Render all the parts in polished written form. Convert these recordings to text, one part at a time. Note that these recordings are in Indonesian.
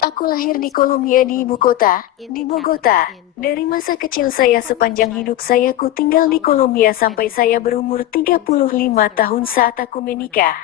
Aku lahir di Kolombia di ibu kota, di Bogota. Dari masa kecil saya sepanjang hidup saya ku tinggal di Kolombia sampai saya berumur 35 tahun saat aku menikah.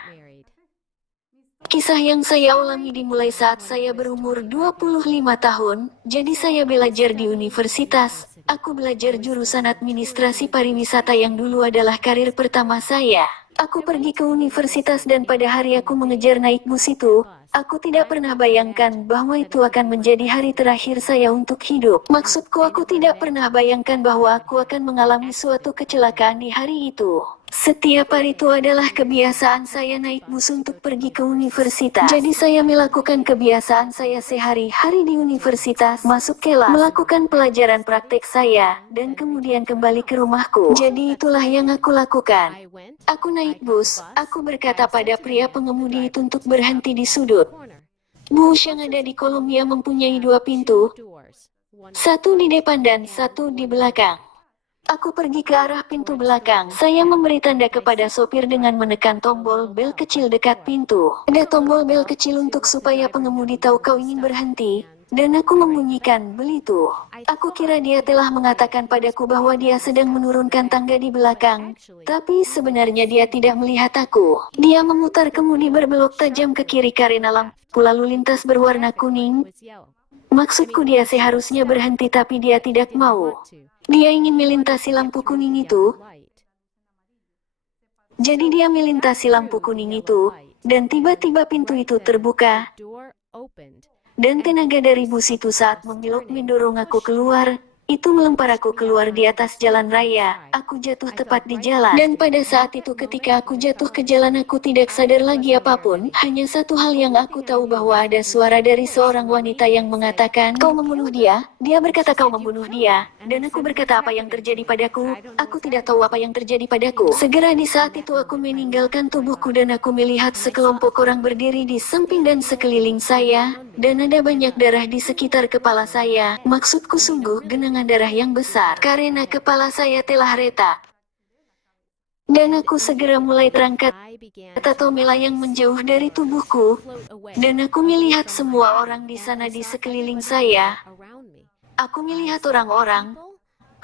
Kisah yang saya alami dimulai saat saya berumur 25 tahun, jadi saya belajar di universitas. Aku belajar jurusan administrasi pariwisata yang dulu adalah karir pertama saya. Aku pergi ke universitas dan pada hari aku mengejar naik bus itu, aku tidak pernah bayangkan bahwa itu akan menjadi hari terakhir saya untuk hidup. Maksudku aku tidak pernah bayangkan bahwa aku akan mengalami suatu kecelakaan di hari itu. Setiap hari itu adalah kebiasaan saya naik bus untuk pergi ke universitas. Jadi saya melakukan kebiasaan saya sehari-hari di universitas, masuk kelas, melakukan pelajaran praktek saya, dan kemudian kembali ke rumahku. Jadi itulah yang aku lakukan. Aku naik bus, aku berkata pada pria pengemudi itu untuk berhenti di sudut. Bus yang ada di Kolombia mempunyai dua pintu, satu di depan dan satu di belakang. Aku pergi ke arah pintu belakang. Saya memberi tanda kepada sopir dengan menekan tombol bel kecil dekat pintu. Ada tombol bel kecil untuk supaya pengemudi tahu kau ingin berhenti. Dan aku membunyikan bel itu. Aku kira dia telah mengatakan padaku bahwa dia sedang menurunkan tangga di belakang. Tapi sebenarnya dia tidak melihat aku. Dia memutar kemudi berbelok tajam ke kiri karena lampu lalu lintas berwarna kuning. Maksudku dia seharusnya berhenti tapi dia tidak mau. Dia ingin melintasi lampu kuning itu. Jadi dia melintasi lampu kuning itu, dan tiba-tiba pintu itu terbuka. Dan tenaga dari bus itu saat membelok mendorong aku keluar. Itu melempar aku keluar di atas jalan raya. Aku jatuh tepat di jalan. Dan pada saat itu ketika aku jatuh ke jalan aku tidak sadar lagi apapun. Hanya satu hal yang aku tahu bahwa ada suara dari seorang wanita yang mengatakan, "Kau membunuh dia?" Dia berkata kau membunuh dia. Dan aku berkata apa yang terjadi padaku? Aku tidak tahu apa yang terjadi padaku. Segera di saat itu aku meninggalkan tubuhku dan aku melihat sekelompok orang berdiri di samping dan sekeliling saya. Dan ada banyak darah di sekitar kepala saya. Maksudku sungguh genangan darah yang besar. Karena kepala saya telah retak. Dan aku segera mulai terangkat atau melayang menjauh dari tubuhku. Dan aku melihat semua orang di sana di sekeliling saya. Aku melihat orang-orang,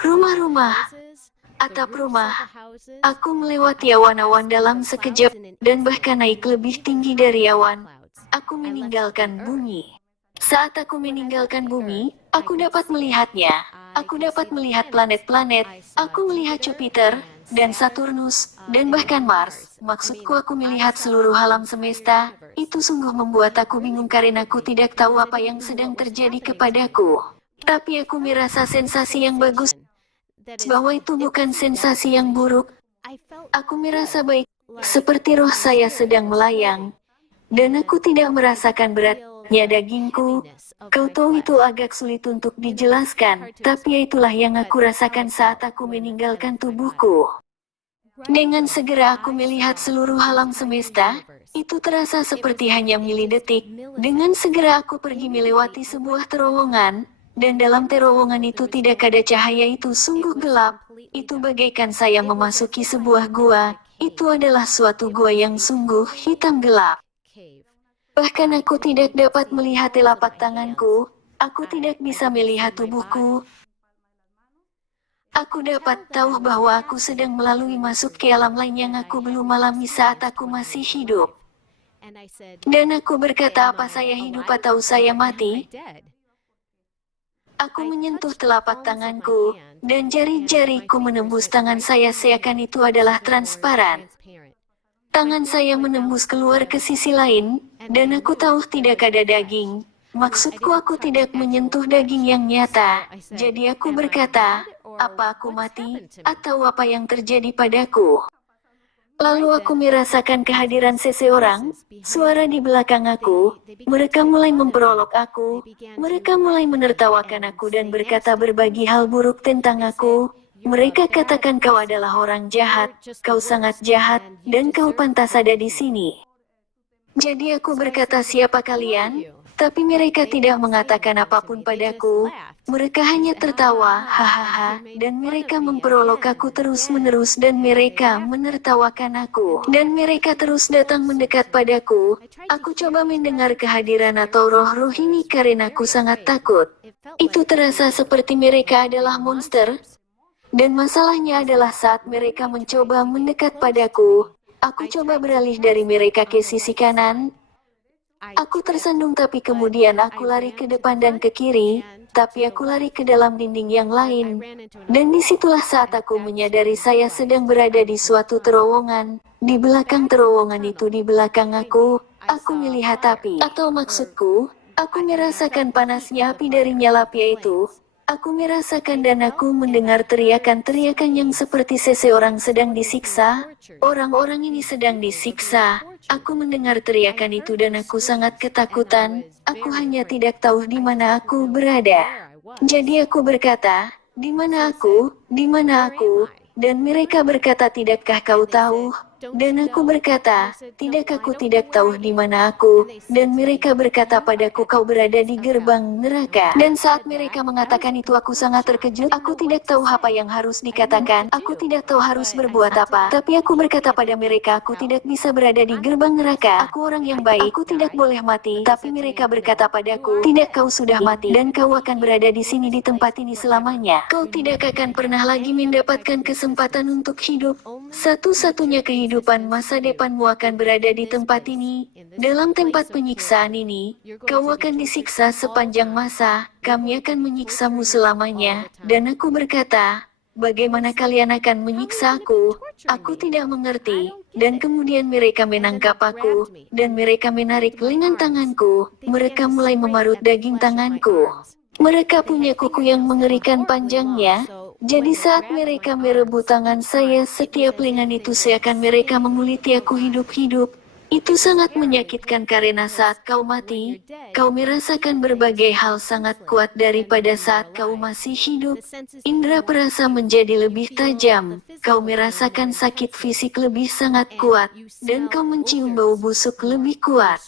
rumah-rumah, atap rumah. Aku melewati awan-awan dalam sekejap, dan bahkan naik lebih tinggi dari awan. Aku meninggalkan bumi. Saat aku meninggalkan bumi, aku dapat melihatnya. Aku dapat melihat planet-planet. Aku melihat Jupiter, dan Saturnus, dan bahkan Mars. Maksudku aku melihat seluruh alam semesta. Itu sungguh membuat aku bingung karena aku tidak tahu apa yang sedang terjadi kepadaku. Tapi aku merasa sensasi yang bagus, bahwa itu bukan sensasi yang buruk. Aku merasa baik, seperti roh saya sedang melayang. Dan aku tidak merasakan beratnya dagingku. Kau tahu itu agak sulit untuk dijelaskan, tapi itulah yang aku rasakan saat aku meninggalkan tubuhku. Dengan segera aku melihat seluruh alam semesta, itu terasa seperti hanya milidetik. Dengan segera aku pergi melewati sebuah terowongan, dan dalam terowongan itu tidak ada cahaya, itu sungguh gelap. Itu bagaikan saya memasuki sebuah gua. Itu adalah suatu gua yang sungguh hitam gelap. Bahkan aku tidak dapat melihat telapak tanganku, aku tidak bisa melihat tubuhku. Aku dapat tahu bahwa aku sedang melalui masuk ke alam lain yang aku belum alami saat aku masih hidup. Dan aku berkata apa saya hidup atau saya mati? Aku menyentuh telapak tanganku, dan jari-jariku menembus tangan saya seakan itu adalah transparan. Tangan saya menembus keluar ke sisi lain, dan aku tahu tidak ada daging. Maksudku aku tidak menyentuh daging yang nyata. Jadi aku berkata, apa aku mati, atau apa yang terjadi padaku? Lalu aku merasakan kehadiran seseorang, suara di belakang aku, mereka mulai memperolok aku, mereka mulai menertawakan aku dan berkata berbagi hal buruk tentang aku. Mereka katakan kau adalah orang jahat, kau sangat jahat, dan kau pantas ada di sini. Jadi aku berkata, siapa kalian? Tapi mereka tidak mengatakan apapun padaku. Mereka hanya tertawa, hahaha, dan mereka memperolok aku terus-menerus dan mereka menertawakan aku. Dan mereka terus datang mendekat padaku. Aku coba mendengar kehadiran atau roh-roh ini karena aku sangat takut. Itu terasa seperti mereka adalah monster. Dan masalahnya adalah saat mereka mencoba mendekat padaku, aku coba beralih dari mereka ke sisi kanan. Aku tersandung tapi kemudian aku lari ke depan dan ke kiri, tapi aku lari ke dalam dinding yang lain. Dan disitulah saat aku menyadari saya sedang berada di suatu terowongan. Di belakang terowongan itu di belakang aku melihat api. Atau maksudku, aku merasakan panasnya api dari nyala api itu. Aku merasakan dan aku mendengar teriakan-teriakan yang seperti seseorang sedang disiksa. Orang-orang ini sedang disiksa. Aku mendengar teriakan itu dan aku sangat ketakutan. Aku hanya tidak tahu di mana aku berada. Jadi aku berkata, di mana aku? Di mana aku? Dan mereka berkata, tidakkah kau tahu? Dan aku berkata, tidak, aku tidak tahu di mana aku. Dan mereka berkata padaku, kau berada di gerbang neraka. Dan saat mereka mengatakan itu aku sangat terkejut. Aku tidak tahu apa yang harus dikatakan. Aku tidak tahu harus berbuat apa. Tapi aku berkata pada mereka, aku tidak bisa berada di gerbang neraka. Aku orang yang baik. Aku tidak boleh mati. Tapi mereka berkata padaku, tidak, kau sudah mati. Dan kau akan berada di sini di tempat ini selamanya. Kau tidak akan pernah lagi mendapatkan kesempatan untuk hidup. Satu-satunya kehidupan masa depanmu akan berada di tempat ini. Dalam tempat penyiksaan ini, kau akan disiksa sepanjang masa. Kami akan menyiksamu selamanya. Dan aku berkata, bagaimana kalian akan menyiksa aku? Aku tidak mengerti. Dan kemudian mereka menangkap aku. Dan mereka menarik lengan tanganku. Mereka mulai memarut daging tanganku. Mereka punya kuku yang mengerikan panjangnya. Jadi saat mereka merebut tangan saya, setiap lengan itu seakan mereka menguliti aku hidup-hidup. Itu sangat menyakitkan karena saat kau mati, kau merasakan berbagai hal sangat kuat daripada saat kau masih hidup. Indera perasa menjadi lebih tajam, kau merasakan sakit fisik lebih sangat kuat, dan kau mencium bau busuk lebih kuat.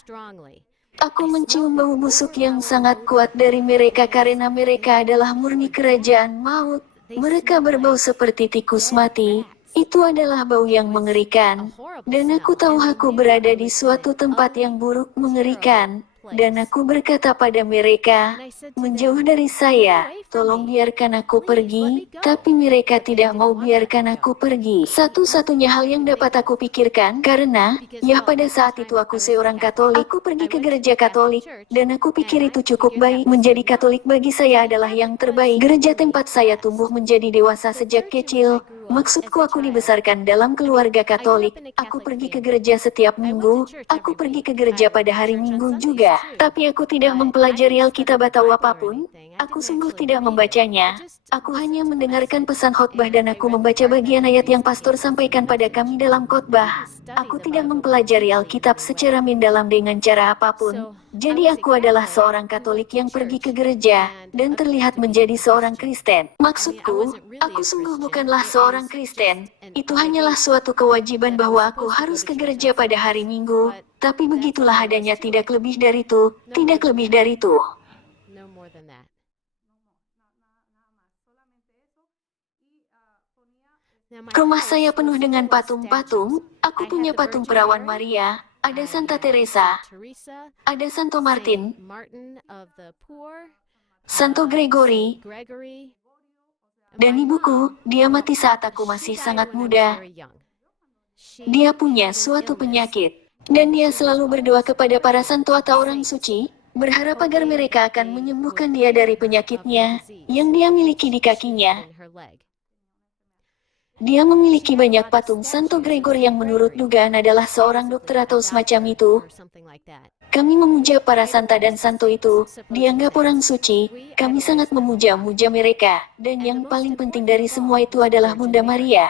Aku mencium bau busuk yang sangat kuat dari mereka karena mereka adalah murni kerajaan maut. Mereka berbau seperti tikus mati. Itu adalah bau yang mengerikan. Dan aku tahu aku berada di suatu tempat yang buruk mengerikan. Dan aku berkata pada mereka, menjauh dari saya, tolong biarkan aku pergi. Tapi mereka tidak mau biarkan aku pergi. Satu-satunya hal yang dapat aku pikirkan, karena, ya pada saat itu aku seorang Katolik, aku pergi ke gereja Katolik, dan aku pikir itu cukup baik. Menjadi Katolik bagi saya adalah yang terbaik. Gereja tempat saya tumbuh menjadi dewasa sejak kecil. Maksudku aku dibesarkan dalam keluarga Katolik. Aku pergi ke gereja setiap minggu. Aku pergi ke gereja pada hari Minggu juga. Tapi aku tidak mempelajari Alkitab atau apapun. Aku sungguh tidak membacanya. Aku hanya mendengarkan pesan khotbah dan aku membaca bagian ayat yang pastor sampaikan pada kami dalam khotbah. Aku tidak mempelajari Alkitab secara mendalam dengan cara apapun. Jadi aku adalah seorang Katolik yang pergi ke gereja, dan terlihat menjadi seorang Kristen. Maksudku, aku sungguh bukanlah seorang Kristen. Itu hanyalah suatu kewajiban bahwa aku harus ke gereja pada hari Minggu. Tapi begitulah adanya, tidak lebih dari itu, tidak lebih dari itu. Rumah saya penuh dengan patung-patung. Aku punya patung perawan Maria. Ada Santa Teresa, ada Santo Martin, Santo Gregory, dan ibuku, dia mati saat aku masih sangat muda. Dia punya suatu penyakit, dan dia selalu berdoa kepada para santo atau orang suci, berharap agar mereka akan menyembuhkan dia dari penyakitnya, yang dia miliki di kakinya. Dia memiliki banyak patung Santo Gregor yang menurut dugaan adalah seorang dokter atau semacam itu. Kami memuja para santa dan santo itu, dianggap orang suci. Kami sangat memuja-muja mereka, dan yang paling penting dari semua itu adalah Bunda Maria.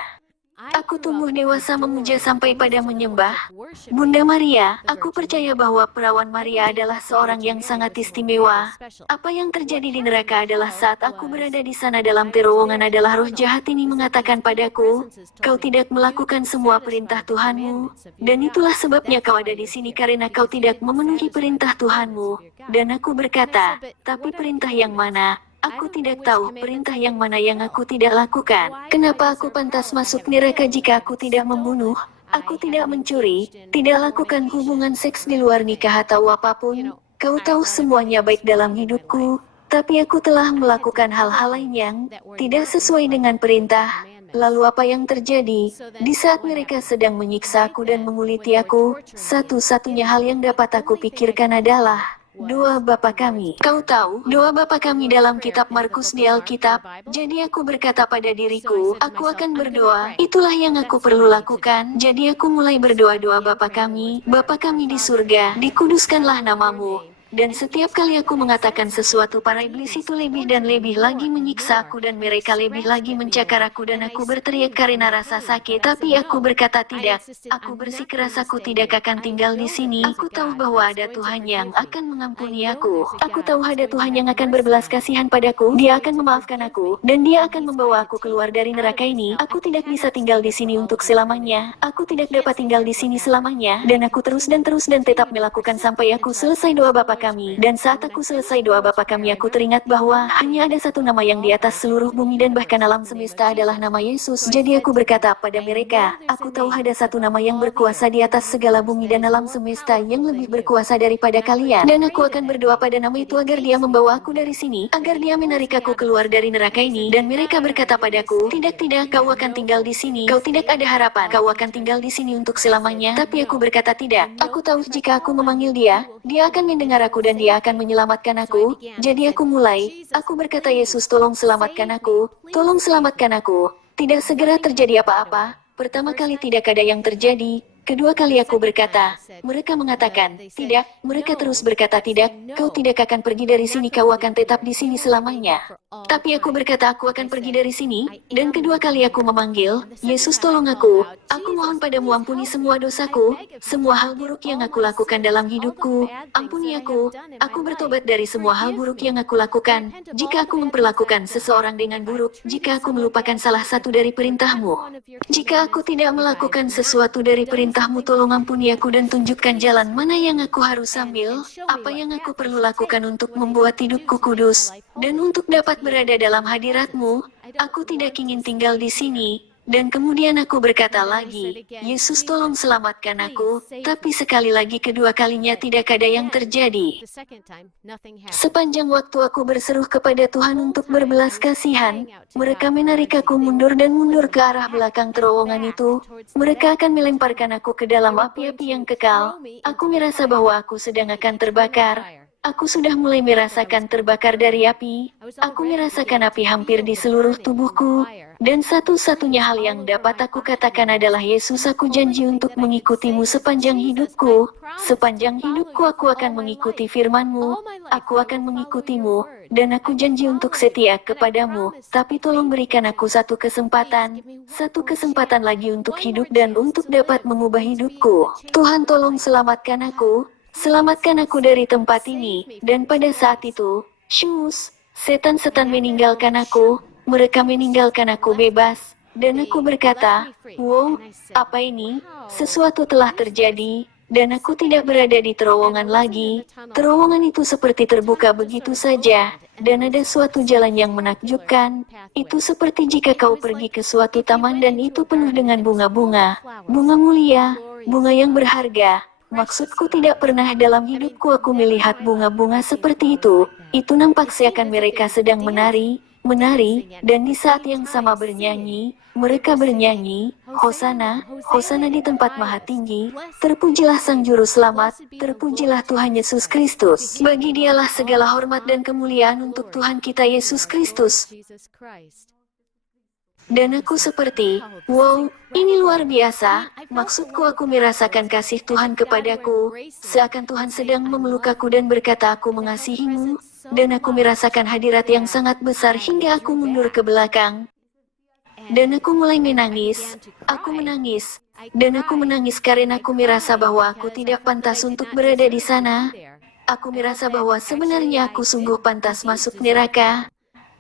Aku tumbuh dewasa memuja sampai pada menyembah Bunda Maria. Aku percaya bahwa perawan Maria adalah seorang yang sangat istimewa. Apa yang terjadi di neraka adalah saat aku berada di sana dalam terowongan adalah roh jahat ini mengatakan padaku, kau tidak melakukan semua perintah Tuhanmu, dan itulah sebabnya kau ada di sini karena kau tidak memenuhi perintah Tuhanmu. Dan aku berkata, tapi perintah yang mana? Aku tidak tahu perintah yang mana yang aku tidak lakukan. Kenapa aku pantas masuk neraka jika aku tidak membunuh? Aku tidak mencuri, tidak lakukan hubungan seks di luar nikah atau apapun. Kau tahu semuanya baik dalam hidupku, tapi aku telah melakukan hal-hal lain yang tidak sesuai dengan perintah. Lalu apa yang terjadi? Di saat mereka sedang menyiksa aku dan menguliti aku, satu-satunya hal yang dapat aku pikirkan adalah doa Bapa kami. Kau tahu, doa Bapa kami dalam kitab Markus di Alkitab. Jadi aku berkata pada diriku, aku akan berdoa. Itulah yang aku perlu lakukan. Jadi aku mulai berdoa doa Bapa kami di surga, dikuduskanlah namamu. Dan setiap kali aku mengatakan sesuatu, para iblis itu lebih dan lebih lagi menyiksa aku dan mereka lebih lagi mencakar aku dan aku berteriak karena rasa sakit. Tapi aku berkata tidak. Aku bersikeras aku tidak akan tinggal di sini. Aku tahu bahwa ada Tuhan yang akan mengampuni aku. Aku tahu ada Tuhan yang akan berbelas kasihan padaku. Dia akan memaafkan aku dan Dia akan membawa aku keluar dari neraka ini. Aku tidak bisa tinggal di sini untuk selamanya. Aku tidak dapat tinggal di sini selamanya. Dan aku terus dan tetap melakukan sampai aku selesai doa Bapa kami. Dan saat aku selesai doa Bapa kami, aku teringat bahwa hanya ada satu nama yang di atas seluruh bumi dan bahkan alam semesta adalah nama Yesus. Jadi aku berkata pada mereka, aku tahu ada satu nama yang berkuasa di atas segala bumi dan alam semesta yang lebih berkuasa daripada kalian. Dan aku akan berdoa pada nama itu agar Dia membawa aku dari sini, agar Dia menarik aku keluar dari neraka ini. Dan mereka berkata padaku, tidak, kau akan tinggal di sini. Kau tidak ada harapan. Kau akan tinggal di sini untuk selamanya. Tapi aku berkata tidak. Aku tahu jika aku memanggil Dia, Dia akan mendengar aku dan Dia akan menyelamatkan aku. Jadi aku mulai. Aku berkata, Yesus, tolong selamatkan aku. Tolong selamatkan aku. Tidak segera terjadi apa-apa. Pertama kali tidak ada yang terjadi. Kedua kali aku berkata, mereka mengatakan, tidak, mereka terus berkata tidak, kau tidak akan pergi dari sini, kau akan tetap di sini selamanya. Tapi aku berkata aku akan pergi dari sini, dan kedua kali aku memanggil, Yesus tolong aku mohon padamu ampuni semua dosaku, semua hal buruk yang aku lakukan dalam hidupku, ampuni aku bertobat dari semua hal buruk yang aku lakukan, jika aku memperlakukan seseorang dengan buruk, jika aku melupakan salah satu dari perintahmu, jika aku tidak melakukan sesuatu dari perintahmu, tolong ampuni aku dan tunjukkan jalan mana yang aku harus ambil, apa yang aku perlu lakukan untuk membuat hidupku kudus, dan untuk dapat berada dalam hadiratmu. Aku tidak ingin tinggal di sini. Dan kemudian aku berkata lagi, Yesus tolong selamatkan aku, tapi sekali lagi kedua kalinya tidak ada yang terjadi. Sepanjang waktu aku berseru kepada Tuhan untuk berbelas kasihan, mereka menarik aku mundur dan mundur ke arah belakang terowongan itu. Mereka akan melemparkan aku ke dalam api-api yang kekal. Aku merasa bahwa aku sedang akan terbakar. Aku sudah mulai merasakan terbakar dari api. Aku merasakan api hampir di seluruh tubuhku. Dan satu-satunya hal yang dapat aku katakan adalah, Yesus, aku janji untuk mengikutimu sepanjang hidupku. Sepanjang hidupku aku akan mengikuti firman-Mu. Aku akan mengikutimu. Dan aku janji untuk setia kepadamu. Tapi tolong berikan aku satu kesempatan lagi untuk hidup dan untuk dapat mengubah hidupku. Tuhan, tolong selamatkan aku. Selamatkan aku dari tempat ini. Dan pada saat itu, shus, setan-setan meninggalkan aku. Mereka meninggalkan aku bebas. Dan aku berkata, wow, apa ini? Sesuatu telah terjadi. Dan aku tidak berada di terowongan lagi. Terowongan itu seperti terbuka begitu saja. Dan ada suatu jalan yang menakjubkan. Itu seperti jika kau pergi ke suatu taman dan itu penuh dengan bunga-bunga. Bunga mulia, bunga yang berharga. Maksudku, tidak pernah dalam hidupku aku melihat bunga-bunga seperti itu. Itu nampak seakan mereka sedang menari, dan di saat yang sama bernyanyi. Mereka bernyanyi, Hosana, Hosana di tempat maha tinggi, terpujilah Sang Juru Selamat, terpujilah Tuhan Yesus Kristus. Bagi Dialah segala hormat dan kemuliaan untuk Tuhan kita Yesus Kristus. Dan aku seperti, wow, ini luar biasa. Maksudku, aku merasakan kasih Tuhan kepadaku. Seakan Tuhan sedang memeluk aku dan berkata, aku mengasihimu. Dan aku merasakan hadirat yang sangat besar hingga aku mundur ke belakang. Dan aku mulai menangis. Aku menangis. Dan aku menangis karena aku merasa bahwa aku tidak pantas untuk berada di sana. Aku merasa bahwa sebenarnya aku sungguh pantas masuk neraka.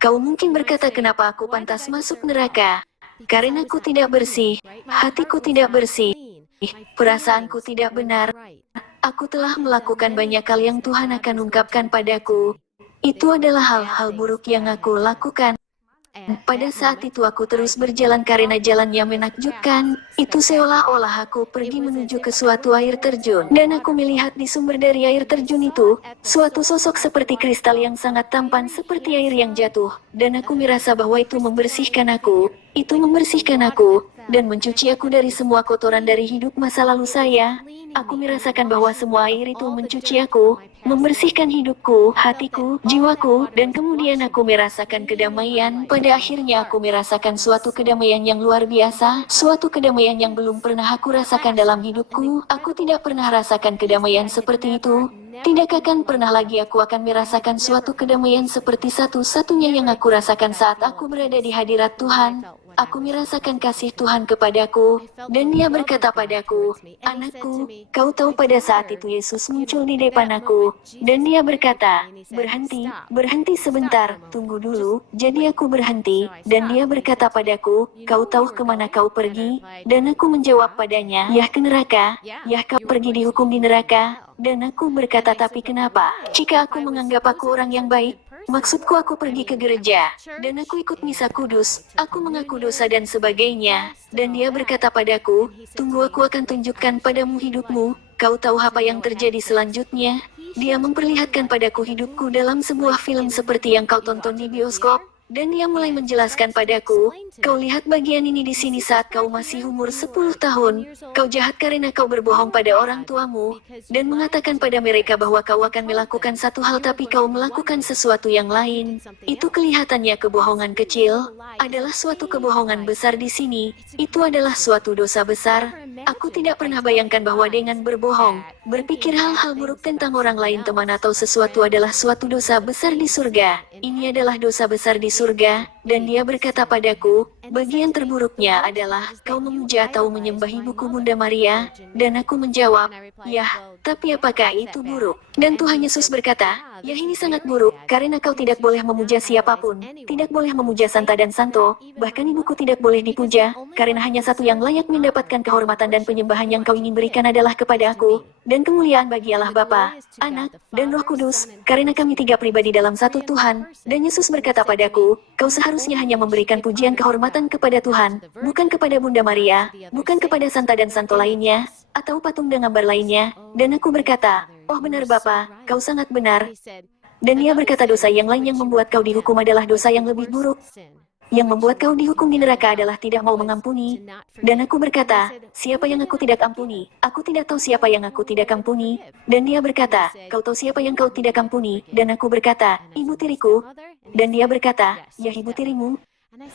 Kau mungkin berkata kenapa aku pantas masuk neraka? Karena aku tidak bersih, hatiku tidak bersih, perasaanku tidak benar. Aku telah melakukan banyak hal yang Tuhan akan ungkapkan padaku. Itu adalah hal-hal buruk yang aku lakukan. Pada saat itu aku terus berjalan karena jalannya menakjubkan. Itu seolah-olah aku pergi menuju ke suatu air terjun. Dan aku melihat di sumber dari air terjun itu, suatu sosok seperti kristal yang sangat tampan seperti air yang jatuh. Dan aku merasa bahwa itu membersihkan aku. Itu membersihkan aku, dan mencuci aku dari semua kotoran dari hidup masa lalu saya. Aku merasakan bahwa semua air itu mencuci aku, membersihkan hidupku, hatiku, jiwaku, dan kemudian aku merasakan kedamaian. Pada akhirnya aku merasakan suatu kedamaian yang luar biasa, suatu kedamaian yang belum pernah aku rasakan dalam hidupku. Aku tidak pernah rasakan kedamaian seperti itu. Tidak akan pernah lagi aku akan merasakan suatu kedamaian seperti satu-satunya yang aku rasakan saat aku berada di hadirat Tuhan. Aku merasakan kasih Tuhan kepadaku, dan Dia berkata padaku, "Anakku, kau tahu pada saat itu Yesus muncul di depan aku, dan Dia berkata, berhenti, berhenti sebentar, tunggu dulu." Jadi aku berhenti, dan Dia berkata padaku, "Kau tahu kemana kau pergi?" Dan aku menjawab padanya, "Yah, ke neraka, yah, kau pergi dihukum di neraka." Dan aku berkata, "Tapi kenapa? Jika aku menganggap aku orang yang baik, maksudku aku pergi ke gereja, dan aku ikut misa kudus, aku mengaku dosa dan sebagainya." Dan Dia berkata padaku, "Tunggu, aku akan tunjukkan padamu hidupmu, kau tahu apa yang terjadi selanjutnya?" Dia memperlihatkan padaku hidupku dalam sebuah film seperti yang kau tonton di bioskop. Dan Dia mulai menjelaskan padaku, "Kau lihat bagian ini di sini saat kau masih umur 10 tahun. Kau jahat karena kau berbohong pada orang tuamu, dan mengatakan pada mereka bahwa kau akan melakukan satu hal tapi kau melakukan sesuatu yang lain. Itu kelihatannya kebohongan kecil, adalah suatu kebohongan besar di sini. Itu adalah suatu dosa besar. Aku tidak pernah bayangkan bahwa dengan berbohong, berpikir hal-hal buruk tentang orang lain, teman atau sesuatu adalah suatu dosa besar di surga. Ini adalah dosa besar di surga." Dan Dia berkata padaku, "Bagian terburuknya adalah kau memuja atau menyembah ibuku Bunda Maria." Dan aku menjawab, "Yah, tapi apakah itu buruk?" Dan Tuhan Yesus berkata, "Yah, ini sangat buruk, karena kau tidak boleh memuja siapapun, tidak boleh memuja Santa dan Santo, bahkan ibuku tidak boleh dipuja, karena hanya satu yang layak mendapatkan kehormatan dan penyembahan yang kau ingin berikan adalah kepada aku, dan kemuliaan bagi Allah Bapa, Anak, dan Roh Kudus, karena kami tiga pribadi dalam satu Tuhan." Dan Yesus berkata padaku, "Kau seharusnya hanya memberikan pujian kehormatan kepada Tuhan, bukan kepada Bunda Maria, bukan kepada Santa dan Santo lainnya, atau patung dan gambar lainnya." Dan aku berkata, "Oh benar Bapa, kau sangat benar." Dan Dia berkata, "Dosa yang lain yang membuat kau dihukum adalah dosa yang lebih buruk. Yang membuat kau dihukum di neraka adalah tidak mau mengampuni." Dan aku berkata, "Siapa yang aku tidak ampuni? Aku tidak tahu siapa yang aku tidak ampuni." Dan Dia berkata, "Kau tahu siapa yang kau tidak ampuni?" Dan aku berkata, "Ibu tiriku." Dan Dia berkata, "Ya, ibu tirimu."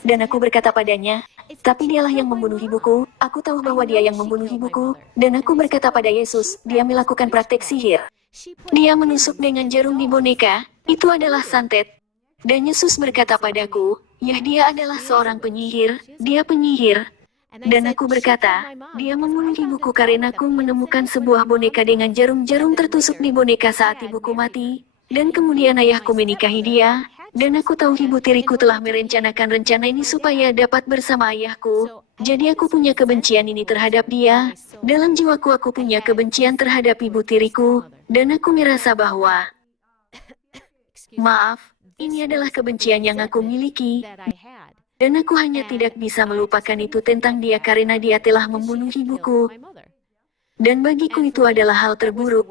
Dan aku berkata padanya, "Tapi dialah yang membunuh ibuku. Aku tahu bahwa dia yang membunuh ibuku." Dan aku berkata pada Yesus, "Dia melakukan praktek sihir. Dia menusuk dengan jarum di boneka. Itu adalah santet." Dan Yesus berkata padaku, "Yah, dia adalah seorang penyihir. Dia penyihir." Dan aku berkata, "Dia membunuh ibuku karena aku menemukan sebuah boneka dengan jarum-jarum tertusuk di boneka saat ibuku mati. Dan kemudian ayahku menikahi dia. Dan aku tahu ibu tiriku telah merencanakan rencana ini supaya dapat bersama ayahku. Jadi aku punya kebencian ini terhadap dia. Dalam jiwaku aku punya kebencian terhadap ibu tiriku. Dan aku merasa bahwa, maaf, ini adalah kebencian yang aku miliki. Dan aku hanya tidak bisa melupakan itu tentang dia karena dia telah membunuh ibuku. Dan bagiku itu adalah hal terburuk.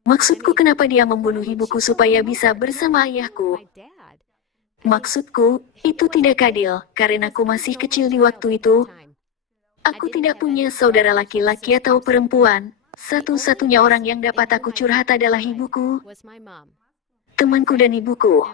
Maksudku, kenapa dia membunuh ibuku supaya bisa bersama ayahku? Maksudku, itu tidak adil, karena aku masih kecil di waktu itu. Aku tidak punya saudara laki-laki atau perempuan. Satu-satunya orang yang dapat aku curhat adalah ibuku, temanku dan ibuku.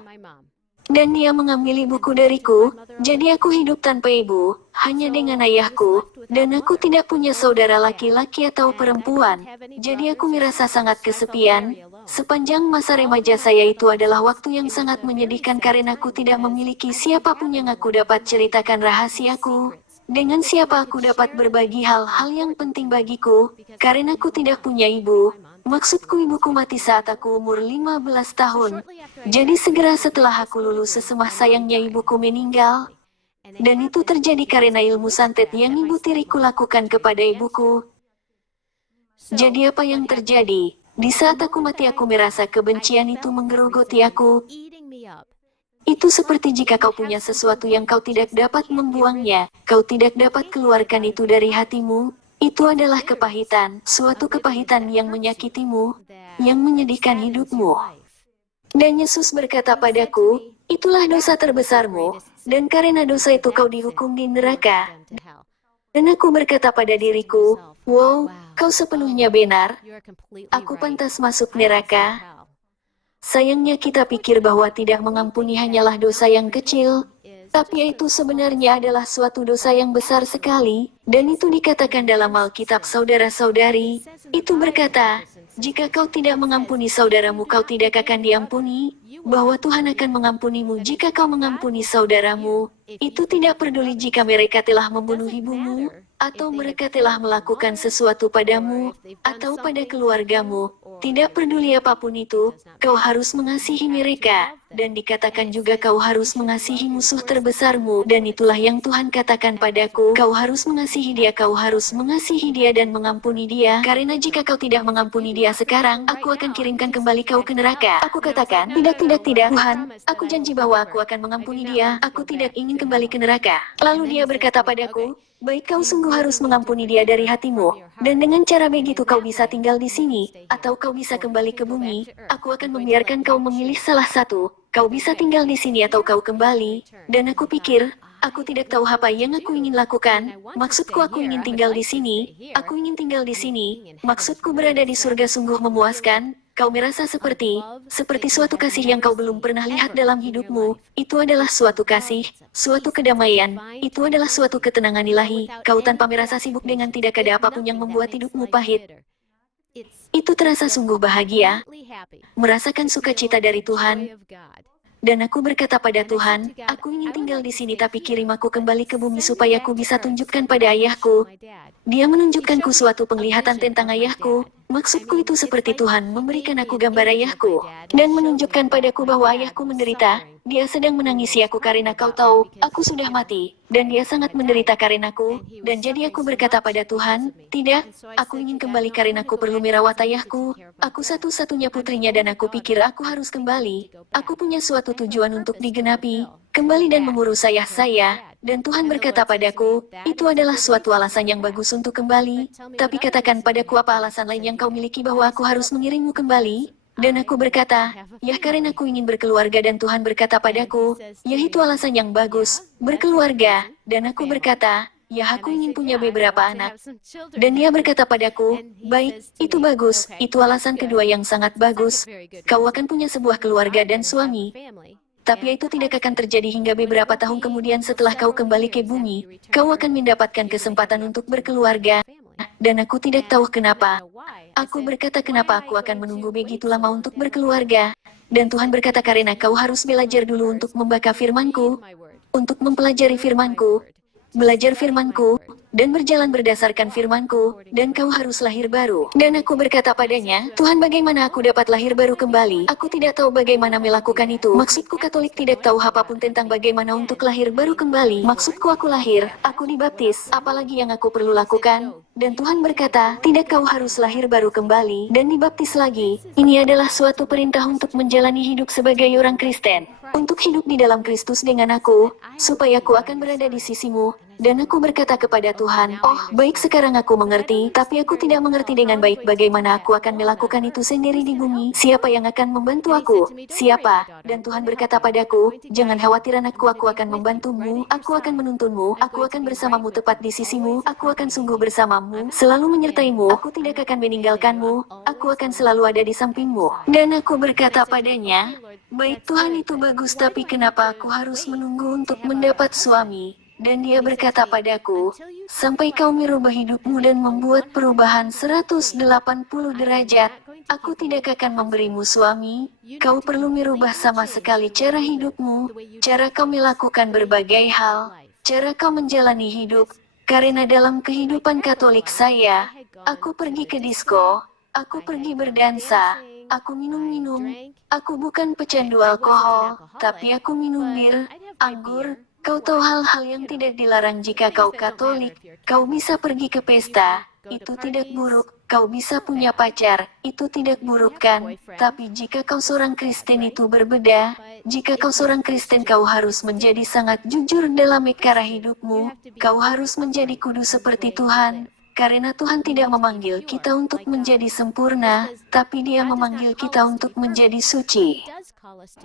Dan dia mengambil ibuku dariku, jadi aku hidup tanpa ibu, hanya dengan ayahku, dan aku tidak punya saudara laki-laki atau perempuan. Jadi aku merasa sangat kesepian. Sepanjang masa remaja saya itu adalah waktu yang sangat menyedihkan karena aku tidak memiliki siapapun yang aku dapat ceritakan rahasiaku. Dengan siapa aku dapat berbagi hal-hal yang penting bagiku, karena aku tidak punya ibu. Maksudku ibuku mati saat aku umur 15 tahun. Jadi segera setelah aku lulus sesemah sayangnya ibuku meninggal. Dan itu terjadi karena ilmu santet yang ibu tiriku lakukan kepada ibuku. Jadi apa yang terjadi? Di saat aku mati aku merasa kebencian itu menggerogoti aku. Itu seperti jika kau punya sesuatu yang kau tidak dapat membuangnya, kau tidak dapat keluarkan itu dari hatimu. Itu adalah kepahitan, suatu kepahitan yang menyakitimu, yang menyedihkan hidupmu. Dan Yesus berkata padaku, itulah dosa terbesarmu, dan karena dosa itu kau dihukum di neraka. Dan aku berkata pada diriku, wow, kau sepenuhnya benar, aku pantas masuk neraka. Sayangnya kita pikir bahwa tidak mengampuni hanyalah dosa yang kecil, tapi itu sebenarnya adalah suatu dosa yang besar sekali, dan itu dikatakan dalam Alkitab saudara-saudari, itu berkata, jika kau tidak mengampuni saudaramu kau tidak akan diampuni, bahwa Tuhan akan mengampunimu jika kau mengampuni saudaramu. Itu tidak peduli jika mereka telah membunuh ibumu, atau mereka telah melakukan sesuatu padamu, atau pada keluargamu. Tidak peduli apapun itu, kau harus mengasihi mereka. Dan dikatakan juga kau harus mengasihi musuh terbesarmu. Dan itulah yang Tuhan katakan padaku, kau harus mengasihi dia, kau harus mengasihi dia dan mengampuni dia. Karena jika kau tidak mengampuni dia sekarang, aku akan kirimkan kembali kau ke neraka. Aku katakan, tidak, Tuhan, aku janji bahwa aku akan mengampuni dia, aku tidak ingin kembali ke neraka. Lalu dia berkata padaku, baik kau sungguh harus mengampuni dia dari hatimu, dan dengan cara begitu kau bisa tinggal di sini, atau kau bisa kembali ke bumi, aku akan membiarkan kau memilih salah satu, kau bisa tinggal di sini atau kau kembali, dan aku pikir, aku tidak tahu apa yang aku ingin lakukan, maksudku aku ingin tinggal di sini, aku ingin tinggal di sini, maksudku berada di surga sungguh memuaskan. Kau merasa seperti suatu kasih yang kau belum pernah lihat dalam hidupmu. Itu adalah suatu kasih, suatu kedamaian. Itu adalah suatu ketenangan ilahi. Kau tanpa merasa sibuk dengan tidak ada apapun yang membuat hidupmu pahit. Itu terasa sungguh bahagia. Merasakan sukacita dari Tuhan. Dan aku berkata pada Tuhan, aku ingin tinggal di sini tapi kirim aku kembali ke bumi supaya aku bisa tunjukkan pada ayahku. Dia menunjukkanku suatu penglihatan tentang ayahku. Maksudku itu seperti Tuhan memberikan aku gambar ayahku. Dan menunjukkan padaku bahwa ayahku menderita. Dia sedang menangisi aku karena kau tahu, aku sudah mati. Dan dia sangat menderita karenaku. Dan jadi aku berkata pada Tuhan, tidak, aku ingin kembali karena aku perlu merawat ayahku. Aku satu-satunya putrinya dan aku pikir aku harus kembali. Aku punya suatu tujuan untuk digenapi. Kembali dan mengurus ayah saya. Dan Tuhan berkata padaku, itu adalah suatu alasan yang bagus untuk kembali. Tapi katakan padaku apa alasan lain yang kau miliki bahwa aku harus mengirimmu kembali? Dan aku berkata, ya karena aku ingin berkeluarga dan Tuhan berkata padaku, ya itu alasan yang bagus, berkeluarga. Dan aku berkata, ya aku ingin punya beberapa anak. Dan dia berkata padaku, baik, itu bagus, itu alasan kedua yang sangat bagus. Kau akan punya sebuah keluarga dan suami. Tapi itu tidak akan terjadi hingga beberapa tahun kemudian setelah kau kembali ke bumi. Kau akan mendapatkan kesempatan untuk berkeluarga. Dan aku tidak tahu kenapa. Aku berkata kenapa aku akan menunggu begitu lama untuk berkeluarga. Dan Tuhan berkata karena kau harus belajar dulu untuk membaca firmanku. Untuk mempelajari firmanku. Belajar firmanku. Dan berjalan berdasarkan firmanku, dan kau harus lahir baru. Dan aku berkata padanya, Tuhan bagaimana aku dapat lahir baru kembali? Aku tidak tahu bagaimana melakukan itu. Maksudku Katolik tidak tahu apapun tentang bagaimana untuk lahir baru kembali. Maksudku aku lahir, aku dibaptis, apalagi yang aku perlu lakukan? Dan Tuhan berkata, tidak kau harus lahir baru kembali, dan dibaptis lagi. Ini adalah suatu perintah untuk menjalani hidup sebagai orang Kristen. Untuk hidup di dalam Kristus dengan aku, supaya aku akan berada di sisimu. Dan aku berkata kepada Tuhan, oh baik sekarang aku mengerti, tapi aku tidak mengerti dengan baik bagaimana aku akan melakukan itu sendiri di bumi. Siapa yang akan membantu aku? Siapa? Dan Tuhan berkata padaku, jangan khawatir anakku, aku akan membantumu, aku akan menuntunmu, aku akan bersamamu tepat di sisimu, aku akan sungguh bersamamu, selalu menyertaimu, aku tidak akan meninggalkanmu, aku akan selalu ada di sampingmu. Dan aku berkata padanya, baik Tuhan itu bagus tapi kenapa aku harus menunggu untuk mendapat suami? Dan dia berkata padaku, sampai kau merubah hidupmu dan membuat perubahan 180 derajat. Aku tidak akan memberimu suami. Kau perlu merubah sama sekali cara hidupmu, cara kau melakukan berbagai hal, cara kau menjalani hidup. Karena dalam kehidupan Katolik saya, aku pergi ke disko, aku pergi berdansa, aku minum-minum, aku bukan pecandu alkohol, tapi aku minum bir, anggur. Kau tahu hal-hal yang tidak dilarang jika kau Katolik. Kau bisa pergi ke pesta, itu tidak buruk. Kau bisa punya pacar, itu tidak buruk kan? Tapi jika kau seorang Kristen itu berbeda. Jika kau seorang Kristen kau harus menjadi sangat jujur dalam cara hidupmu. Kau harus menjadi kudus seperti Tuhan. Karena Tuhan tidak memanggil kita untuk menjadi sempurna, tapi Dia memanggil kita untuk menjadi suci.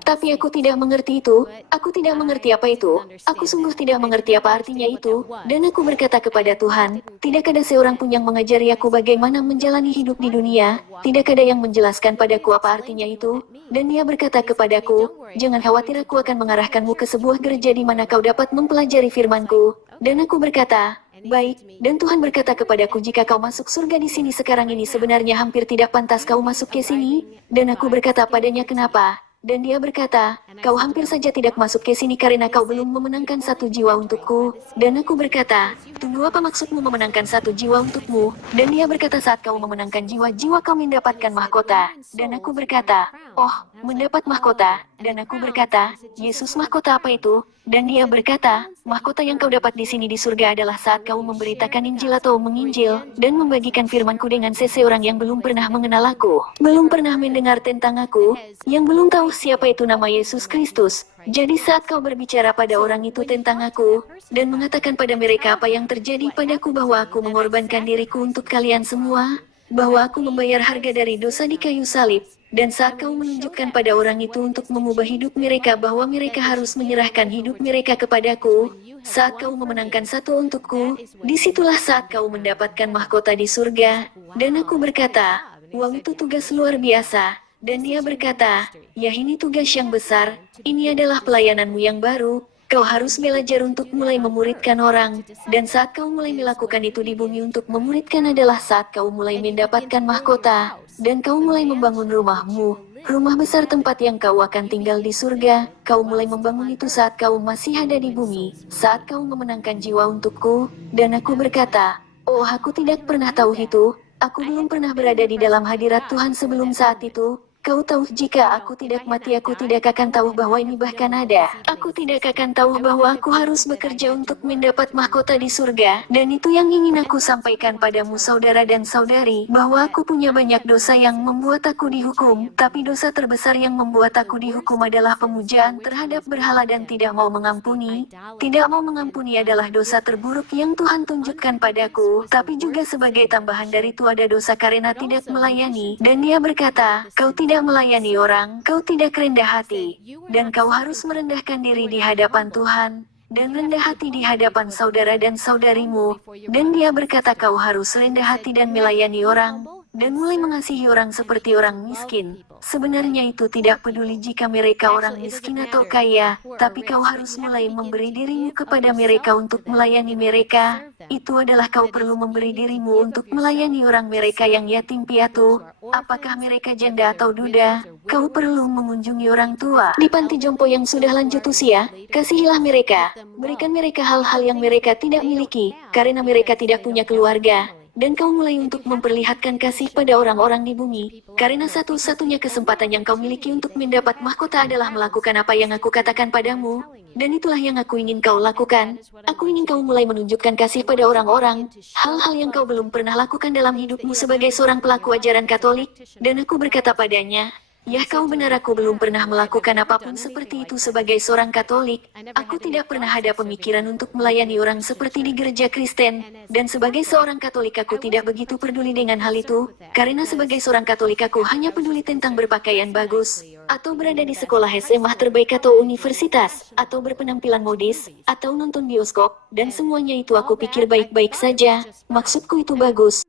Tapi aku tidak mengerti itu, aku tidak mengerti apa itu, aku sungguh tidak mengerti apa artinya itu, dan aku berkata kepada Tuhan, tidak ada seorang pun yang mengajari aku bagaimana menjalani hidup di dunia, tidak ada yang menjelaskan padaku apa artinya itu, dan Dia berkata kepadaku, jangan khawatir, aku akan mengarahkanmu ke sebuah gereja di mana kau dapat mempelajari firman-Ku. Dan aku berkata, baik, dan Tuhan berkata kepadaku, jika kau masuk surga di sini sekarang ini sebenarnya hampir tidak pantas kau masuk ke sini, dan aku berkata padanya, kenapa? Dan Dia berkata, kau hampir saja tidak masuk ke sini karena kau belum memenangkan satu jiwa untukku. Dan aku berkata, tunggu, apa maksudmu memenangkan satu jiwa untukmu? Dan Dia berkata, saat kau memenangkan jiwa-jiwa kau mendapatkan mahkota. Dan aku berkata, oh, mendapat mahkota. Dan aku berkata, Yesus, mahkota apa itu? Dan Dia berkata, mahkota yang kau dapat di sini di surga adalah saat kau memberitakan Injil atau menginjil, dan membagikan firman-Ku dengan seseorang yang belum pernah mengenal aku, belum pernah mendengar tentang aku, yang belum tahu siapa itu nama Yesus Kristus. Jadi saat kau berbicara pada orang itu tentang aku, dan mengatakan pada mereka apa yang terjadi padaku, bahwa aku mengorbankan diriku untuk kalian semua, bahwa aku membayar harga dari dosa di kayu salib, dan saat kau menunjukkan pada orang itu untuk mengubah hidup mereka bahwa mereka harus menyerahkan hidup mereka kepadaku, saat kau memenangkan satu untukku, disitulah saat kau mendapatkan mahkota di surga. Dan aku berkata, wow, itu tugas luar biasa. Dan Dia berkata, ya, ini tugas yang besar, ini adalah pelayananmu yang baru. Kau harus belajar untuk mulai memuridkan orang, dan saat kau mulai melakukan itu di bumi untuk memuridkan adalah saat kau mulai mendapatkan mahkota, dan kau mulai membangun rumahmu, rumah besar tempat yang kau akan tinggal di surga. Kau mulai membangun itu saat kau masih ada di bumi, saat kau memenangkan jiwa untukku. Dan aku berkata, oh, aku tidak pernah tahu itu, aku belum pernah berada di dalam hadirat Tuhan sebelum saat itu. Kau tahu, jika aku tidak mati, aku tidak akan tahu bahwa ini bahkan ada. Aku tidak akan tahu bahwa aku harus bekerja untuk mendapat mahkota di surga. Dan itu yang ingin aku sampaikan padamu, saudara dan saudari, bahwa aku punya banyak dosa yang membuat aku dihukum. Tapi dosa terbesar yang membuat aku dihukum adalah pemujaan terhadap berhala dan tidak mau mengampuni. Tidak mau mengampuni adalah dosa terburuk yang Tuhan tunjukkan padaku. Tapi juga sebagai tambahan dari itu ada dosa karena tidak melayani. Dan Dia berkata, kau tidak melayani orang, kau tidak rendah hati, dan kau harus merendahkan diri di hadapan Tuhan, dan rendah hati di hadapan saudara dan saudarimu. Dan Dia berkata kau harus rendah hati dan melayani orang, dan mulai mengasihi orang seperti orang miskin. Sebenarnya itu tidak peduli jika mereka orang miskin atau kaya, tapi kau harus mulai memberi dirimu kepada mereka untuk melayani mereka. Itu adalah kau perlu memberi dirimu untuk melayani orang mereka yang yatim piatu, apakah mereka janda atau duda. Kau perlu mengunjungi orang tua di panti jompo yang sudah lanjut usia. Kasihilah mereka, berikan mereka hal-hal yang mereka tidak miliki, karena mereka tidak punya keluarga. Dan kau mulai untuk memperlihatkan kasih pada orang-orang di bumi, karena satu-satunya kesempatan yang kau miliki untuk mendapat mahkota adalah melakukan apa yang aku katakan padamu. Dan itulah yang aku ingin kau lakukan. Aku ingin kau mulai menunjukkan kasih pada orang-orang, hal-hal yang kau belum pernah lakukan dalam hidupmu sebagai seorang pelaku ajaran Katolik. Dan aku berkata padanya, ya, kau benar, aku belum pernah melakukan apapun seperti itu sebagai seorang Katolik. Aku tidak pernah ada pemikiran untuk melayani orang seperti di gereja Kristen. Dan sebagai seorang Katolik aku tidak begitu peduli dengan hal itu, karena sebagai seorang Katolik aku hanya peduli tentang berpakaian bagus, atau berada di sekolah SMA terbaik atau universitas, atau berpenampilan modis, atau nonton bioskop, dan semuanya itu aku pikir baik-baik saja. Maksudku itu bagus.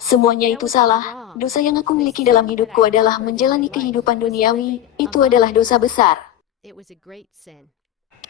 Semuanya itu salah. Dosa yang aku miliki dalam hidupku adalah menjalani kehidupan duniawi. Itu adalah dosa besar.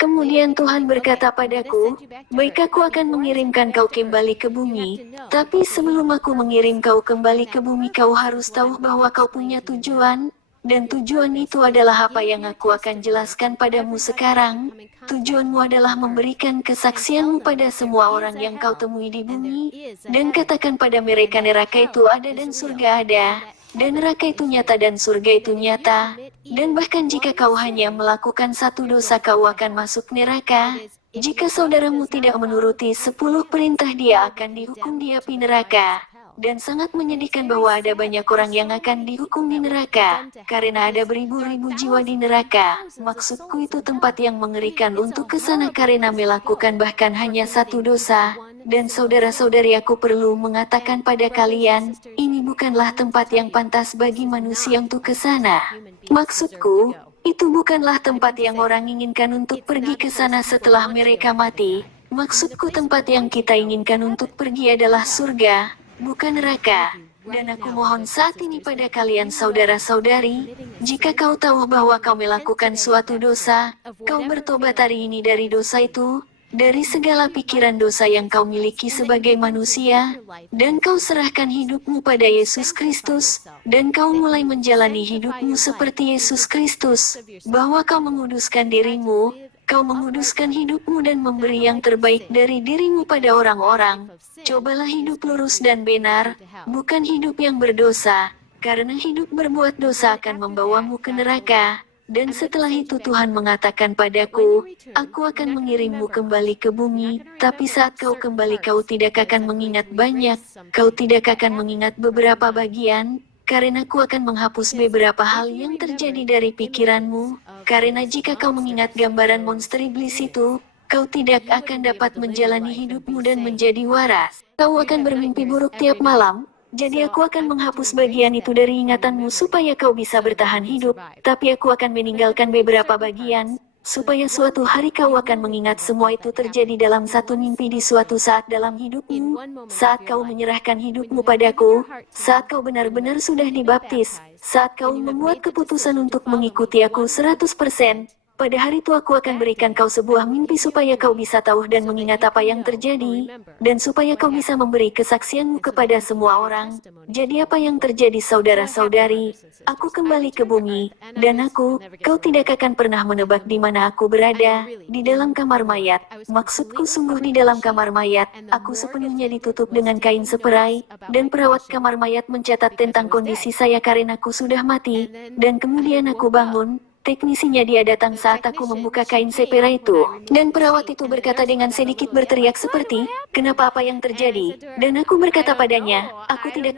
Kemudian Tuhan berkata padaku, baik aku akan mengirimkan kau kembali ke bumi, tapi sebelum aku mengirim kau kembali ke bumi kau harus tahu bahwa kau punya tujuan, dan tujuan itu adalah apa yang aku akan jelaskan padamu sekarang. Tujuanmu adalah memberikan kesaksianmu pada semua orang yang kau temui di bumi, dan katakan pada mereka neraka itu ada dan surga ada. Dan neraka itu nyata dan surga itu nyata. Dan bahkan jika kau hanya melakukan satu dosa kau akan masuk neraka. Jika saudaramu tidak menuruti 10 perintah dia akan dihukum di api neraka. Dan sangat menyedihkan bahwa ada banyak orang yang akan dihukum di neraka. Karena ada beribu-ribu jiwa di neraka. Maksudku itu tempat yang mengerikan untuk kesana karena melakukan bahkan hanya satu dosa. Dan saudara-saudari aku perlu mengatakan pada kalian, ini bukanlah tempat yang pantas bagi manusia untuk ke sana. Maksudku, itu bukanlah tempat yang orang inginkan untuk pergi ke sana setelah mereka mati. Maksudku tempat yang kita inginkan untuk pergi adalah surga, bukan neraka. Dan aku mohon saat ini pada kalian saudara-saudari, jika kau tahu bahwa kau melakukan suatu dosa, kau bertobat hari ini dari dosa itu, dari segala pikiran dosa yang kau miliki sebagai manusia, dan kau serahkan hidupmu pada Yesus Kristus, dan kau mulai menjalani hidupmu seperti Yesus Kristus, bahwa kau menguduskan dirimu, kau menguduskan hidupmu dan memberi yang terbaik dari dirimu pada orang-orang. Cobalah hidup lurus dan benar, bukan hidup yang berdosa, karena hidup berbuat dosa akan membawamu ke neraka. Dan setelah itu Tuhan mengatakan padaku, aku akan mengirimmu kembali ke bumi, tapi saat kau kembali kau tidak akan mengingat banyak, kau tidak akan mengingat beberapa bagian, karena aku akan menghapus beberapa hal yang terjadi dari pikiranmu, karena jika kau mengingat gambaran monster iblis itu, kau tidak akan dapat menjalani hidupmu dan menjadi waras. Kau akan bermimpi buruk tiap malam. Jadi aku akan menghapus bagian itu dari ingatanmu supaya kau bisa bertahan hidup, tapi aku akan meninggalkan beberapa bagian, supaya suatu hari kau akan mengingat semua itu terjadi dalam satu mimpi di suatu saat dalam hidupmu, saat kau menyerahkan hidupmu padaku, saat kau benar-benar sudah dibaptis, saat kau membuat keputusan untuk mengikuti aku 100%. Pada hari itu aku akan berikan kau sebuah mimpi supaya kau bisa tahu dan mengingat apa yang terjadi, dan supaya kau bisa memberi kesaksianmu kepada semua orang. Jadi apa yang terjadi saudara-saudari? Aku kembali ke bumi, dan kau tidak akan pernah menebak di mana aku berada, di dalam kamar mayat. Maksudku sungguh di dalam kamar mayat, aku sepenuhnya ditutup dengan kain seperai, dan perawat kamar mayat mencatat tentang kondisi saya karena aku sudah mati, dan kemudian aku bangun. Teknisinya dia datang saat aku membuka kain sepera itu, dan perawat itu berkata dengan sedikit berteriak seperti, kenapa apa yang terjadi? Dan aku berkata padanya, aku tidak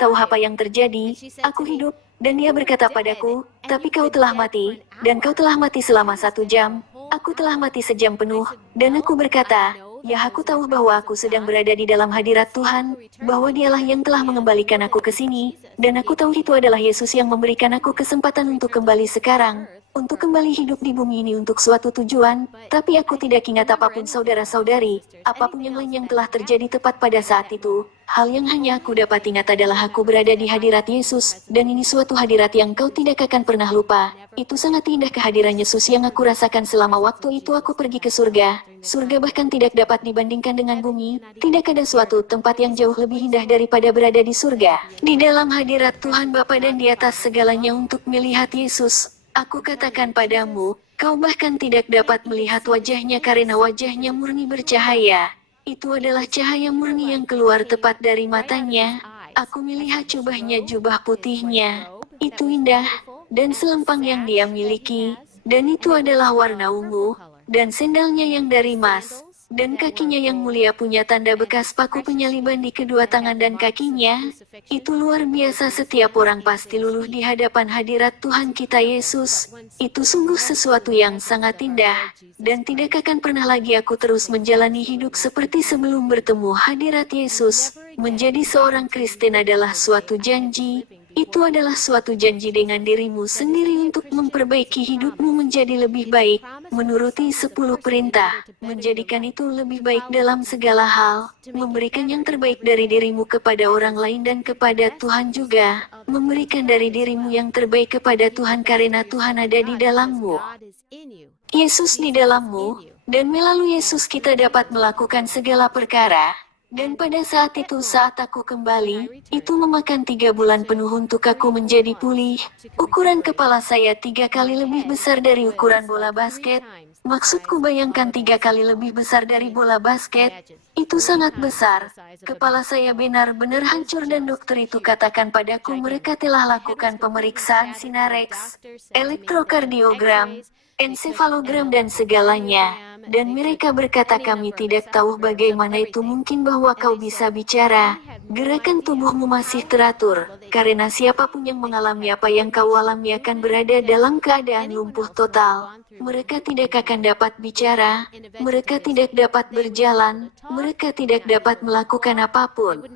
tahu apa yang terjadi, aku hidup, dan dia berkata padaku, tapi kau telah mati, dan kau telah mati selama 1 jam, aku telah mati sejam penuh, dan aku berkata, ya aku tahu bahwa aku sedang berada di dalam hadirat Tuhan, bahwa dialah yang telah mengembalikan aku ke sini, dan aku tahu itu adalah Yesus yang memberikan aku kesempatan untuk kembali sekarang, untuk kembali hidup di bumi ini untuk suatu tujuan, tapi aku tidak ingat apapun saudara-saudari, apapun yang lain yang telah terjadi tepat pada saat itu. Hal yang hanya aku dapat ingat adalah aku berada di hadirat Yesus, dan ini suatu hadirat yang kau tidak akan pernah lupa. Itu sangat indah kehadiran Yesus yang aku rasakan selama waktu itu aku pergi ke surga. Surga bahkan tidak dapat dibandingkan dengan bumi, tidak ada suatu tempat yang jauh lebih indah daripada berada di surga. Di dalam hadirat Tuhan Bapa dan di atas segalanya untuk melihat Yesus, aku katakan padamu, kau bahkan tidak dapat melihat wajahnya karena wajahnya murni bercahaya. Itu adalah cahaya murni yang keluar tepat dari matanya. Aku melihat jubah putihnya. Itu indah, dan selempang yang dia miliki, dan itu adalah warna ungu, dan sendalnya yang dari emas, dan kakinya yang mulia punya tanda bekas paku penyaliban di kedua tangan dan kakinya. Itu luar biasa, setiap orang pasti luluh di hadapan hadirat Tuhan kita Yesus. Itu sungguh sesuatu yang sangat indah, dan tidak akan pernah lagi aku terus menjalani hidup seperti sebelum bertemu hadirat Yesus. Menjadi seorang Kristen adalah suatu janji. Itu adalah suatu janji dengan dirimu sendiri untuk memperbaiki hidupmu menjadi lebih baik, menuruti 10 perintah, menjadikan itu lebih baik dalam segala hal, memberikan yang terbaik dari dirimu kepada orang lain dan kepada Tuhan juga, memberikan dari dirimu yang terbaik kepada Tuhan karena Tuhan ada di dalammu. Yesus di dalammu, dan melalui Yesus kita dapat melakukan segala perkara. Dan pada saat itu saat aku kembali, itu memakan 3 bulan penuh untuk aku menjadi pulih. Ukuran kepala saya 3 kali lebih besar dari ukuran bola basket. Maksudku bayangkan 3 kali lebih besar dari bola basket. Itu sangat besar. Kepala saya benar-benar hancur dan dokter itu katakan padaku mereka telah lakukan pemeriksaan sinareks, elektrokardiogram, ensefalogram dan segalanya. Dan mereka berkata kami tidak tahu bagaimana itu mungkin bahwa kau bisa bicara. Gerakan tubuhmu masih teratur, karena siapapun yang mengalami apa yang kau alami akan berada dalam keadaan lumpuh total. Mereka tidak akan dapat bicara, mereka tidak dapat berjalan, mereka tidak dapat melakukan apapun.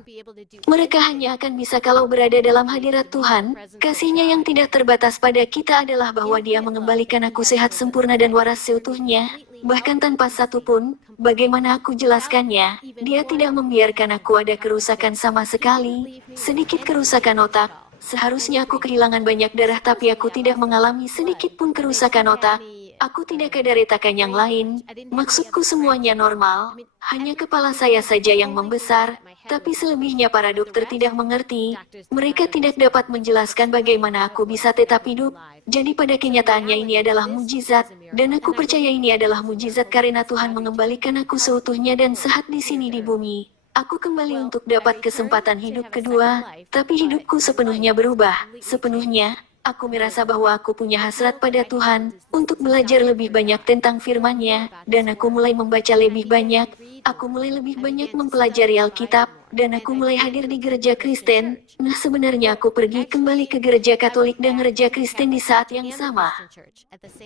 Mereka hanya akan bisa kalau berada dalam hadirat Tuhan. Kasih-Nya yang tidak terbatas pada kita adalah bahwa Dia mengembalikan aku sehat sempurna dan waras seutuhnya. Bahkan tanpa satu pun, bagaimana aku jelaskannya, Dia tidak membiarkan aku ada kerusakan sama sekali, sedikit kerusakan otak. Seharusnya aku kehilangan banyak darah tapi aku tidak mengalami sedikit pun kerusakan otak. Aku tidak ada retakan yang lain, maksudku semuanya normal, hanya kepala saya saja yang membesar, tapi selebihnya para dokter tidak mengerti. Mereka tidak dapat menjelaskan bagaimana aku bisa tetap hidup. Jadi pada kenyataannya ini adalah mujizat, dan aku percaya ini adalah mujizat karena Tuhan mengembalikan aku seutuhnya dan sehat di sini di bumi. Aku kembali untuk dapat kesempatan hidup kedua, tapi hidupku sepenuhnya berubah, sepenuhnya. Aku merasa bahwa aku punya hasrat pada Tuhan, untuk belajar lebih banyak tentang firman-Nya, dan aku mulai membaca lebih banyak, aku mulai lebih banyak mempelajari Alkitab, dan aku mulai hadir di gereja Kristen. Nah sebenarnya aku pergi kembali ke gereja Katolik dan gereja Kristen di saat yang sama.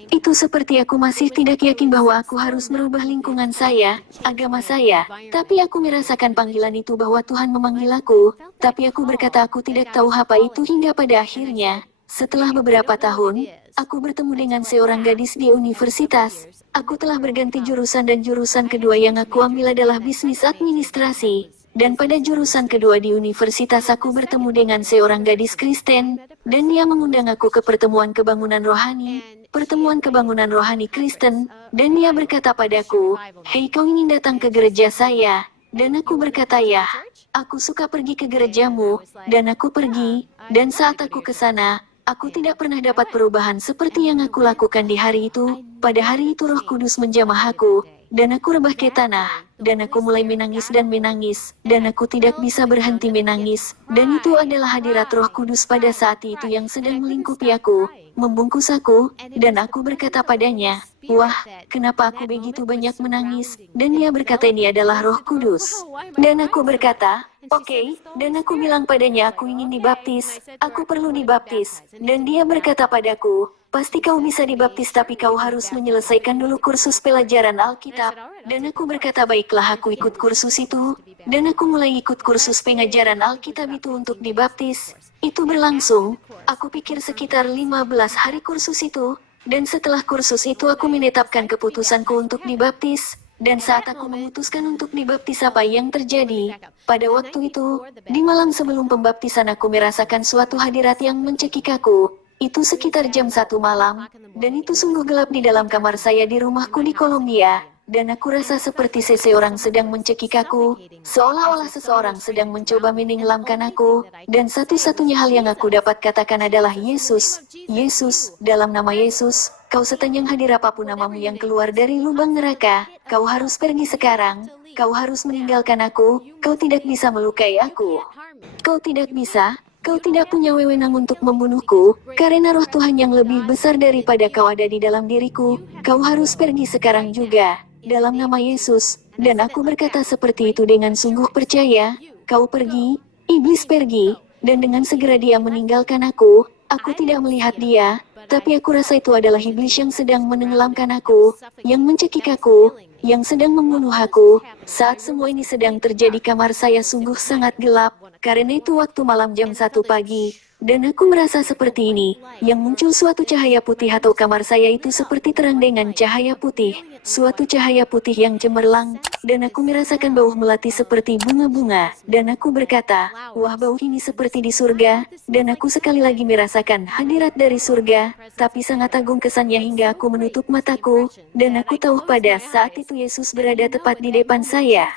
Itu seperti aku masih tidak yakin bahwa aku harus merubah lingkungan saya, agama saya, tapi aku merasakan panggilan itu bahwa Tuhan memanggil aku, tapi aku berkata aku tidak tahu apa itu hingga pada akhirnya. Setelah beberapa tahun, aku bertemu dengan seorang gadis di universitas. Aku telah berganti jurusan dan jurusan kedua yang aku ambil adalah bisnis administrasi. Dan pada jurusan kedua di universitas aku bertemu dengan seorang gadis Kristen, dan dia mengundang aku ke pertemuan kebangunan rohani Kristen, dan dia berkata padaku, "Hei kau ingin datang ke gereja saya?" Dan aku berkata ya, aku suka pergi ke gerejamu, dan aku pergi, dan saat aku ke sana, aku tidak pernah dapat perubahan seperti yang aku lakukan di hari itu. Pada hari itu Roh Kudus menjamah aku, dan aku rebah ke tanah, dan aku mulai menangis, dan aku tidak bisa berhenti menangis. Dan itu adalah hadirat Roh Kudus pada saat itu yang sedang melingkupi aku, membungkus aku, dan aku berkata padanya, "Wah, kenapa aku begitu banyak menangis?" Dan dia berkata ini adalah Roh Kudus. Dan aku berkata, "Oke," dan aku bilang padanya aku ingin dibaptis, aku perlu dibaptis. Dan dia berkata padaku, "Pasti kau bisa dibaptis tapi kau harus menyelesaikan dulu kursus pelajaran Alkitab." Dan aku berkata baiklah aku ikut kursus itu, dan aku mulai ikut kursus pengajaran Alkitab itu untuk dibaptis. Itu berlangsung, aku pikir sekitar 15 hari kursus itu, dan setelah kursus itu aku menetapkan keputusanku untuk dibaptis. Dan saat aku memutuskan untuk dibaptis apa yang terjadi? Pada waktu itu, di malam sebelum pembaptisan aku merasakan suatu hadirat yang mencekik aku. Itu sekitar jam 1 malam, dan itu sungguh gelap di dalam kamar saya di rumahku di Kolombia. Dan aku rasa seperti seseorang sedang mencekik aku, seolah-olah seseorang sedang mencoba menenggelamkan aku, dan satu-satunya hal yang aku dapat katakan adalah Yesus, Yesus, dalam nama Yesus, kau setan yang hadir apapun namamu yang keluar dari lubang neraka, kau harus pergi sekarang, kau harus meninggalkan aku, kau tidak bisa melukai aku. Kau tidak bisa, kau tidak punya wewenang untuk membunuhku, karena roh Tuhan yang lebih besar daripada kau ada di dalam diriku, kau harus pergi sekarang juga. Dalam nama Yesus, dan aku berkata seperti itu dengan sungguh percaya, kau pergi, iblis pergi, dan dengan segera dia meninggalkan aku tidak melihat dia, tapi aku rasa itu adalah iblis yang sedang menenggelamkan aku, yang mencekik aku, yang sedang membunuh aku. Saat semua ini sedang terjadi kamar saya sungguh sangat gelap, karena itu waktu malam jam 1 pagi, Dan aku merasa seperti ini, yang muncul suatu cahaya putih atau kamar saya itu seperti terang dengan cahaya putih, suatu cahaya putih yang cemerlang, dan aku merasakan bau melati seperti bunga-bunga, dan aku berkata, wah bau ini seperti di surga, dan aku sekali lagi merasakan hadirat dari surga, tapi sangat agung kesannya hingga aku menutup mataku, dan aku tahu pada saat itu Yesus berada tepat di depan saya.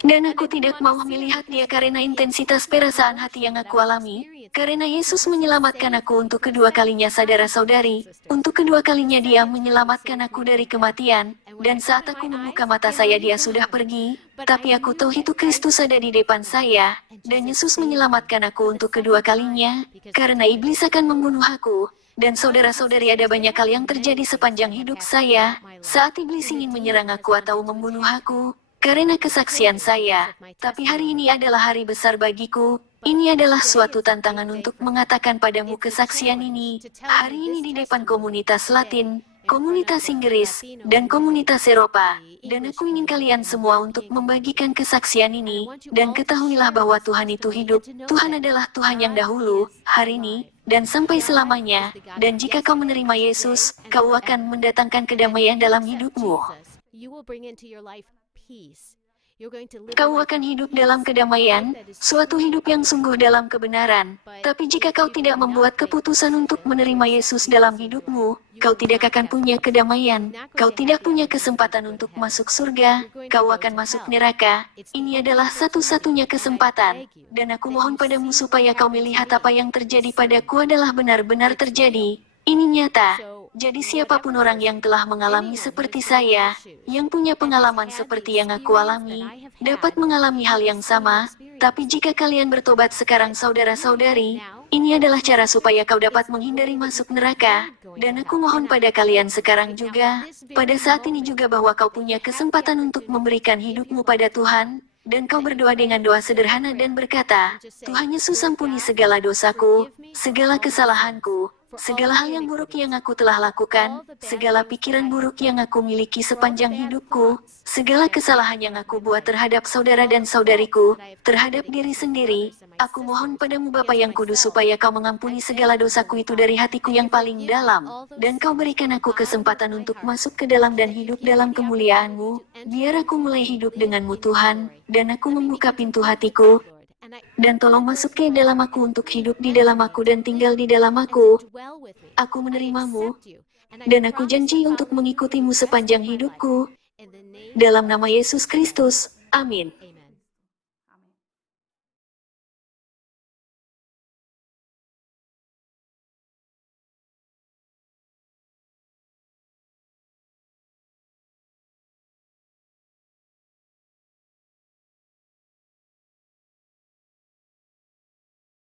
Dan aku tidak mau melihat dia karena intensitas perasaan hati yang aku alami, karena Yesus menyelamatkan aku untuk kedua kalinya saudara-saudari, untuk kedua kalinya dia menyelamatkan aku dari kematian, dan saat aku membuka mata saya dia sudah pergi, tapi aku tahu itu Kristus ada di depan saya, dan Yesus menyelamatkan aku untuk kedua kalinya, karena iblis akan membunuh aku. Dan saudara-saudari ada banyak hal yang terjadi sepanjang hidup saya, saat iblis ingin menyerang aku atau membunuh aku, karena kesaksian saya. Tapi hari ini adalah hari besar bagiku. Ini adalah suatu tantangan untuk mengatakan padamu kesaksian ini. Hari ini di depan komunitas Latin, komunitas Inggris, dan komunitas Eropa. Dan aku ingin kalian semua untuk membagikan kesaksian ini. Dan ketahuilah bahwa Tuhan itu hidup. Tuhan adalah Tuhan yang dahulu, hari ini, dan sampai selamanya. Dan jika kau menerima Yesus, kau akan mendatangkan kedamaian dalam hidupmu. Kau akan hidup dalam kedamaian, suatu hidup yang sungguh dalam kebenaran. Tapi jika kau tidak membuat keputusan untuk menerima Yesus dalam hidupmu, kau tidak akan punya kedamaian. Kau tidak punya kesempatan untuk masuk surga, kau akan masuk neraka. Ini adalah satu-satunya kesempatan. Dan aku mohon padamu supaya kau melihat apa yang terjadi padaku adalah benar-benar terjadi. Ini nyata. Jadi siapapun orang yang telah mengalami seperti saya, yang punya pengalaman seperti yang aku alami, dapat mengalami hal yang sama, tapi jika kalian bertobat sekarang saudara-saudari, ini adalah cara supaya kau dapat menghindari masuk neraka, dan aku mohon pada kalian sekarang juga, pada saat ini juga bahwa kau punya kesempatan untuk memberikan hidupmu pada Tuhan, dan kau berdoa dengan doa sederhana dan berkata, Tuhan Yesus ampuni segala dosaku, segala kesalahanku, segala hal yang buruk yang aku telah lakukan, segala pikiran buruk yang aku miliki sepanjang hidupku, segala kesalahan yang aku buat terhadap saudara dan saudariku, terhadap diri sendiri, aku mohon padamu Bapa yang kudus supaya kau mengampuni segala dosaku itu dari hatiku yang paling dalam, dan kau berikan aku kesempatan untuk masuk ke dalam dan hidup dalam kemuliaan-Mu, biar aku mulai hidup denganmu Tuhan, dan aku membuka pintu hatiku, dan tolong masuk ke dalam aku untuk hidup di dalam aku dan tinggal di dalam aku. Aku menerimamu, dan aku janji untuk mengikutimu sepanjang hidupku. Dalam nama Yesus Kristus, amin.